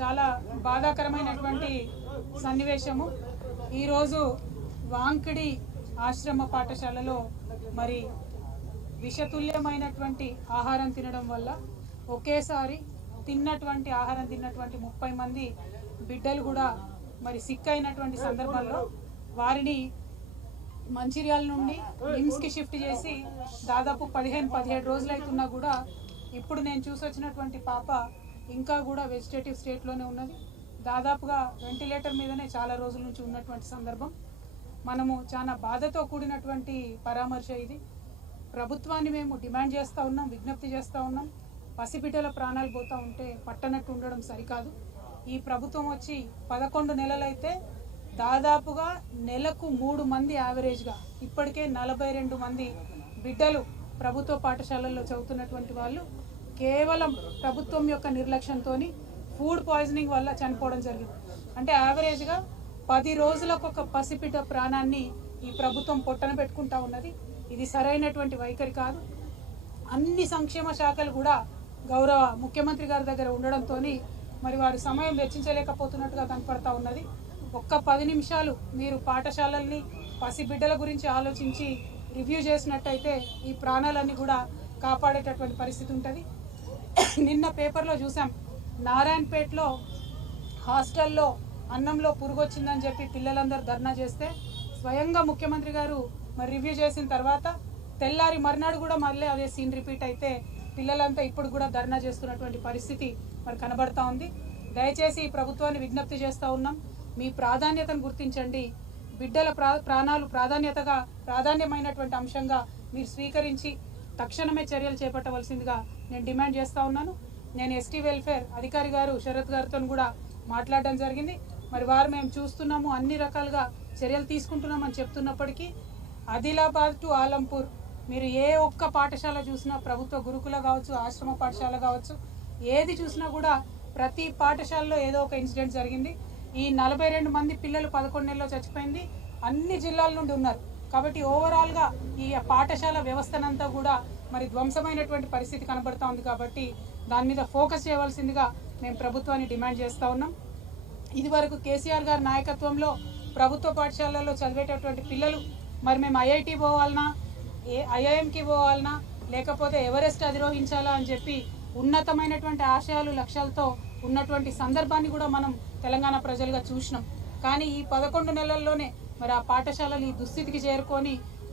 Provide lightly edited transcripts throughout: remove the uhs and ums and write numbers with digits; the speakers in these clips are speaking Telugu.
చాలా బాధాకరమైనటువంటి సన్నివేశము। ఈరోజు వాంకిడి ఆశ్రమ పాఠశాలలో మరి విషతుల్యమైనటువంటి ఆహారం తినడం వల్ల ఒకేసారి తిన్నటువంటి ఆహారం తిన్నటువంటి 30 మంది బిడ్డలు కూడా మరి సిక్ అయినటువంటి సందర్భంలో వారిని మంచిర్యాల నుండి నిమ్స్కి షిఫ్ట్ చేసి దాదాపు 15-17 రోజులు అవుతున్నా కూడా ఇప్పుడు నేను చూసొచ్చినటువంటి పాప ఇంకా కూడా వెజిటేటివ్ స్టేట్లోనే ఉన్నది। దాదాపుగా వెంటిలేటర్ మీదనే చాలా రోజుల నుంచి ఉన్నటువంటి సందర్భం। మనము చాలా బాధతో కూడినటువంటి పరామర్శ ఇది। ప్రభుత్వాన్ని మేము డిమాండ్ చేస్తూ ఉన్నాం, విజ్ఞప్తి చేస్తూ ఉన్నాం। పసిబిడ్డల ప్రాణాలు పోతూ ఉంటే పట్టనట్టు ఉండడం సరికాదు। ఈ ప్రభుత్వం వచ్చి 11 నెలలైతే దాదాపుగా నెలకు 3 మంది యావరేజ్గా ఇప్పటికే 42 మంది బిడ్డలు ప్రభుత్వ పాఠశాలల్లో చదువుతున్నటువంటి వాళ్ళు కేవలం ప్రభుత్వం యొక్క నిర్లక్ష్యంతో ఫుడ్ పాయిజనింగ్ వల్ల చనిపోవడం జరిగింది। అంటే యావరేజ్గా 10 రోజులకు ఒక పసిబిడ్డ ప్రాణాన్ని ఈ ప్రభుత్వం పొట్టన పెట్టుకుంటా ఉన్నది। ఇది సరైనటువంటి వైఖరి కాదు। అన్ని సంక్షేమ శాఖలు కూడా గౌరవ ముఖ్యమంత్రి గారి దగ్గర ఉండడంతో మరి వారు సమయం వెచ్చించలేకపోతున్నట్టుగా కనపడతా ఉన్నది। ఒక్క 10 నిమిషాలు మీరు పాఠశాలల్ని పసిబిడ్డల గురించి ఆలోచించి రివ్యూ చేసినట్టయితే ఈ ప్రాణాలన్నీ కూడా కాపాడేటటువంటి పరిస్థితి ఉంటుంది। నిన్న పేపర్లో చూసాం, నారాయణపేటలో హాస్టల్లో అన్నంలో పురుగొచ్చిందని చెప్పి పిల్లలందరూ ధర్నా చేస్తే స్వయంగా ముఖ్యమంత్రి గారు మరి రివ్యూ చేసిన తర్వాత తెల్లారి మర్నాడు కూడా మళ్ళీ అదే సీన్ రిపీట్ అయితే పిల్లలంతా ఇప్పుడు కూడా ధర్నా చేస్తున్నటువంటి పరిస్థితి మరి కనబడతా ఉంది। దయచేసి ఈ ప్రభుత్వాన్ని విజ్ఞప్తి చేస్తూ ఉన్నాం, మీ ప్రాధాన్యతను గుర్తించండి। బిడ్డల ప్రాణాలు ప్రాధాన్యమైనటువంటి అంశంగా మీరు స్వీకరించి తక్షణమే చర్యలు చేపట్టవలసిందిగా నేను డిమాండ్ చేస్తూ ఉన్నాను। నేను ఎస్టీ వెల్ఫేర్ అధికారి గారు శరత్ గారితో కూడా మాట్లాడడం జరిగింది। మరి వారు మేము చూస్తున్నాము, అన్ని రకాలుగా చర్యలు తీసుకుంటున్నామని చెప్తున్నప్పటికీ ఆదిలాబాద్ టు ఆలంపూర్ మీరు ఏ ఒక్క పాఠశాల చూసినా, ప్రభుత్వ గురుకుల కావచ్చు, ఆశ్రమ పాఠశాల కావచ్చు, ఏది చూసినా కూడా ప్రతి పాఠశాలలో ఏదో ఒక ఇన్సిడెంట్ జరిగింది। ఈ 42 మంది పిల్లలు 11 నెలల్లో చచ్చిపోయింది, అన్ని జిల్లాల నుండి ఉన్నారు। కాబట్టి ఓవరాల్గా ఈ పాఠశాల వ్యవస్థనంతా కూడా మరి ధ్వంసమైనటువంటి పరిస్థితి కనబడతా ఉంది। కాబట్టి దాని మీద ఫోకస్ చేయవలసిందిగా మేము ప్రభుత్వాన్ని డిమాండ్ చేస్తూ ఉన్నాం। ఇదివరకు కేసీఆర్ గారి నాయకత్వంలో ప్రభుత్వ పాఠశాలల్లో చదివేటటువంటి పిల్లలు మరి మేము ఐఐటి పోవాలన్నా, ఐఐఎంకి పోవాలన్నా, లేకపోతే ఎవరెస్ట్ అధిరోహించాలా అని చెప్పి ఉన్నతమైనటువంటి ఆశయాలు లక్ష్యాలతో ఉన్నటువంటి సందర్భాన్ని కూడా మనం తెలంగాణ ప్రజలుగా చూసినాం। కానీ ఈ 11 నెలల్లోనే మరి ఆ పాఠశాలలు ఈ దుస్థితికి చేరుకొని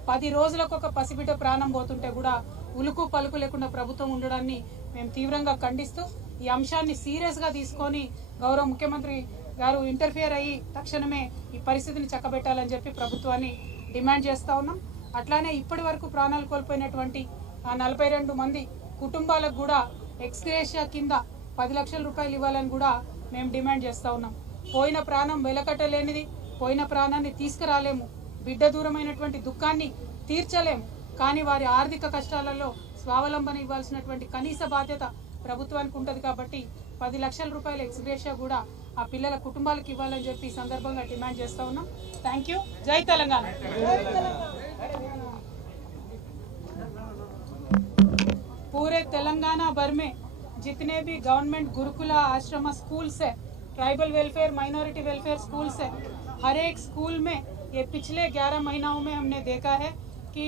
10 రోజులకు ఒక పసిబిడ్డ ప్రాణం పోతుంటే కూడా ఉలుకు పలుకు లేకుండా ప్రభుత్వం ఉండడాన్ని మేము తీవ్రంగా ఖండిస్తూ ఈ అంశాన్ని సీరియస్గా తీసుకొని గౌరవ ముఖ్యమంత్రి గారు ఇంటర్ఫియర్ అయ్యి తక్షణమే ఈ పరిస్థితిని చక్కబెట్టాలని చెప్పి ప్రభుత్వాన్ని డిమాండ్ చేస్తూ ఉన్నాం। అట్లానే ఇప్పటి వరకు ప్రాణాలు కోల్పోయినటువంటి ఆ 42 మంది కుటుంబాలకు కూడా ఎక్స్గ్రేషియా కింద 10 లక్షల రూపాయలు ఇవ్వాలని కూడా మేము డిమాండ్ చేస్తూ ఉన్నాం। పోయిన ప్రాణం వెలకట్టలేనిది, పోయిన ప్రాణాన్ని తీసుకురాలేము, బిడ్డ దూరమైనటువంటి దుఃఖాన్ని తీర్చలేము, కానీ వారి ఆర్థిక కష్టాలలో స్వావలంబన ఇవ్వాల్సినటువంటి కనీస బాధ్యత ప్రభుత్వానికి ఉంటుంది। కాబట్టి 10 లక్షల రూపాయల ఎక్స్గ్రేషియా కూడా ఆ పిల్లల కుటుంబాలకు ఇవ్వాలని చెప్పి ఈ సందర్భంగా డిమాండ్ చేస్తూ ఉన్నాం। Thank you. జై తెలంగాణ। पूरे तेलंगाना भर में जितने भी गवर्नमेंट गुरुकुला आश्रम स्कूल्स है, tribal welfare, minority welfare schools है, हर एक स्कूल में ये पिछले 11 महीनों में हमने देखा है कि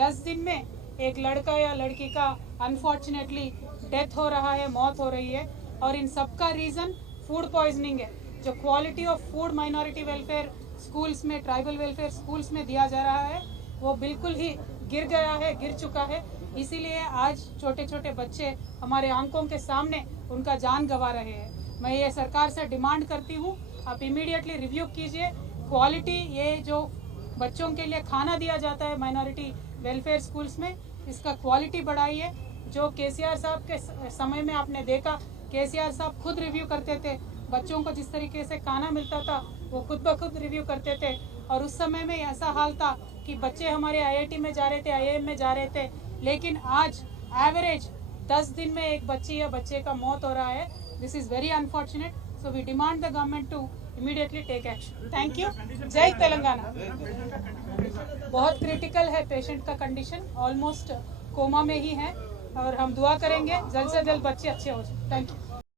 10 दिन में एक लड़का या लड़की का अनफॉर्चुनेटली डेथ हो रहा है, मौत हो रही है। और इन सब का रीज़न फूड पॉइजनिंग है। जो quality of food minority welfare schools में, ट्राइबल वेलफेयर स्कूल्स में दिया जा रहा है वो बिल्कुल ही गिर गया है, गिर चुका है। इसीलिए आज छोटे छोटे बच्चे हमारे आंखों के सामने उनका जान गंवा रहे हैं। मैं ये सरकार से डिमांड करती हूँ, आप इमीडिएटली रिव्यू कीजिए क्वालिटी, ये जो बच्चों के लिए खाना दिया जाता है माइनॉरिटी वेलफेयर स्कूल्स में, इसका क्वालिटी बढ़ाइए। जो केसीआर साहब के समय में आपने देखा, केसीआर साहब खुद रिव्यू करते थे, बच्चों को जिस तरीके से खाना मिलता था वो खुद ब खुद रिव्यू करते थे। और उस समय में ऐसा हाल था कि बच्चे हमारे आईआईटी में जा रहे थे, आईआईएम में जा रहे थे, लेकिन आज एवरेज 10 दिन में एक बच्ची या बच्चे का मौत हो रहा है। This is very unfortunate, so we demand the government to immediately take action. Thank you. जय तेलंगाना। बहुत क्रिटिकल है पेशेंट का कंडीशन, ऑलमोस्ट कोमा में ही है और हम दुआ करेंगे जल्द से जल्द बच्चे अच्छे हो जाए। Thank you.